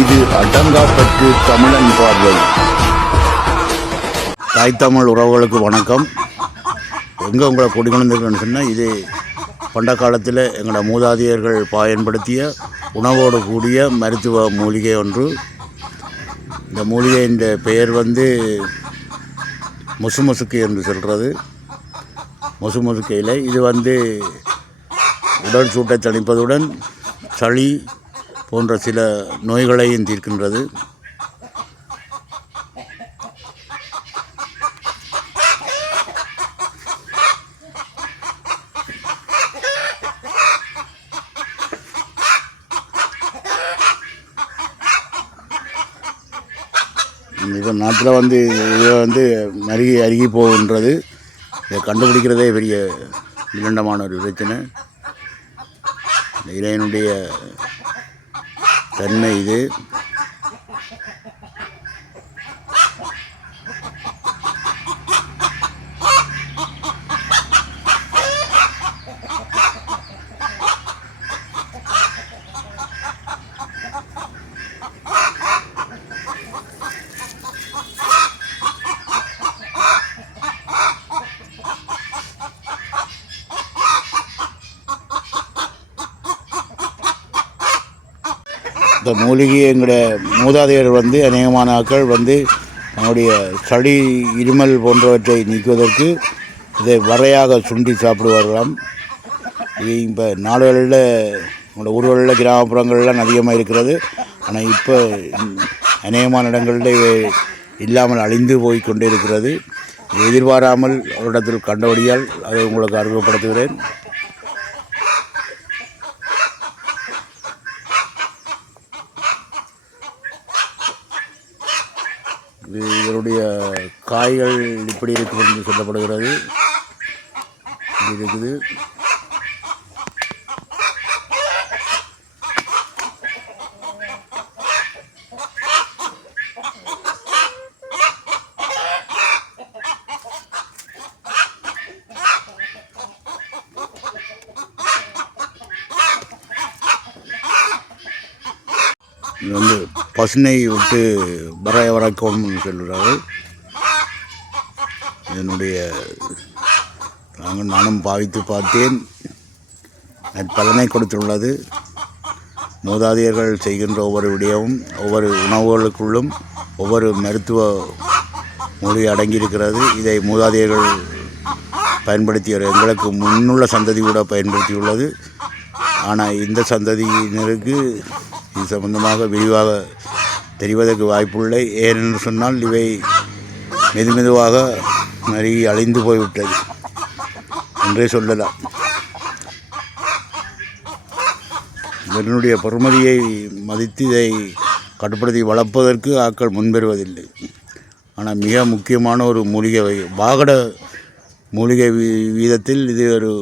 இது அடங்காப்பற்று தமிழன் பார்வை. தாய் தமிழ் உறவுகளுக்கு வணக்கம். எங்கே உங்களை கொடிக்கொண்டிருக்கேன்னு சொன்னால், இது பண்ட காலத்தில் எங்களோட மூதாதையர்கள் பயன்படுத்திய உணவோடு கூடிய மருத்துவ மூலிகை ஒன்று. இந்த மூலிகையின் பெயர் முசுமுசுக்கு என்று சொல்கிறது. முசுமுசுக்கு இலை. இது உடல் சூட்டை தணிப்பதுடன் சளி போன்ற சில நோய்களையும் தீர்க்கின்றது. இப்போ நாட்டில் இது அருகி போகின்றது. இதை கண்டுபிடிக்கிறதே பெரிய விலண்டமான ஒரு பிரச்சனை. இந்த இலையினுடைய தன்மை இது. இந்த மூலிகையை எங்களுடைய மூதாதையர் அநேகமான ஆட்கள் நம்முடைய சளி இருமல் போன்றவற்றை நீக்குவதற்கு இதை வரையாக சுண்டி சாப்பிடுவார்களாம். இது இப்போ நாடுகளில் உங்களோட ஊர்களில் கிராமப்புறங்கள்லாம் அதிகமாக இருக்கிறது. ஆனால் இப்போ அநேகமான இடங்களில் இவை இல்லாமல் அழிந்து போய் கொண்டே இருக்கிறது. எதிர்பாராமல் ஒரு இடத்தில் கண்டபடியால் அதை உங்களுக்கு அறிமுகப்படுத்துகிறேன். இதனுடைய காய்கள் இப்படி இருக்கும் என்று சொல்லப்படுகிறது. இது இருக்குது. இது பசுனை விட்டு வரைக்கணும்னு சொல்கிறார்கள். இதனுடைய நானும் பாவித்து பார்த்தேன். பலனை கொடுத்துள்ளது. மூதாதையர்கள் செய்கின்ற ஒவ்வொரு விடயமும் ஒவ்வொரு உணவுகளுக்குள்ளும் ஒவ்வொரு மருத்துவ மொழி அடங்கியிருக்கிறது. இதை மூதாதையர்கள் பயன்படுத்திய எங்களுக்கு முன்னுள்ள சந்ததி கூட பயன்படுத்தியுள்ளது. ஆனால் இந்த சந்ததியினருக்கு இது சம்பந்தமாக விரிவாக தெரிவதற்கு வாய்ப்புள்ளை. ஏனென்று சொன்னால் இவை மெதுவாக நிறைய அழிந்து போய்விட்டது என்றே சொல்லலாம். இதனுடைய பெறுமதியை மதித்து இதை கட்டுப்படுத்தி வளர்ப்பதற்கு ஆட்கள் முன்வருவதில்லை. ஆனால் மிக முக்கியமான ஒரு மூலிகை வாகட மூலிகை வீதத்தில் இது ஒரு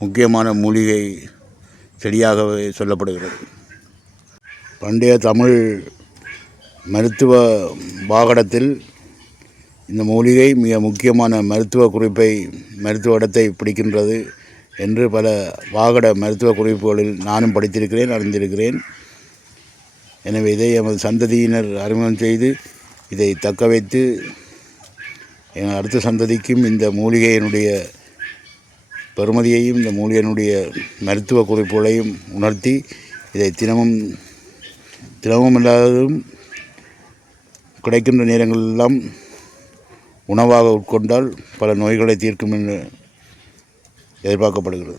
முக்கியமான மூலிகை செடியாகவே சொல்லப்படுகிறது. பண்டைய தமிழ் மருத்துவ வாகடத்தில் இந்த மூலிகை மிக முக்கியமான மருத்துவ இடத்தை பிடிக்கின்றது என்று பல வாகட மருத்துவ குறிப்புகளில் நானும் படித்திருக்கிறேன், அறிந்திருக்கிறேன். எனவே இதை எமது சந்ததியினர் அறிமுகம் செய்து இதை தக்க வைத்து அடுத்த சந்ததிக்கும் இந்த மூலிகையினுடைய பெறுமதியையும் இந்த மூலிகையினுடைய மருத்துவ குறிப்புகளையும் உணர்த்தி இதை தினமும் இல்லாததும் கிடைக்கின்ற நேரங்களெல்லாம் உணவாக உட்கொண்டால் பல நோய்களை தீர்க்கும் என்று எதிர்பார்க்கப்படுகிறது.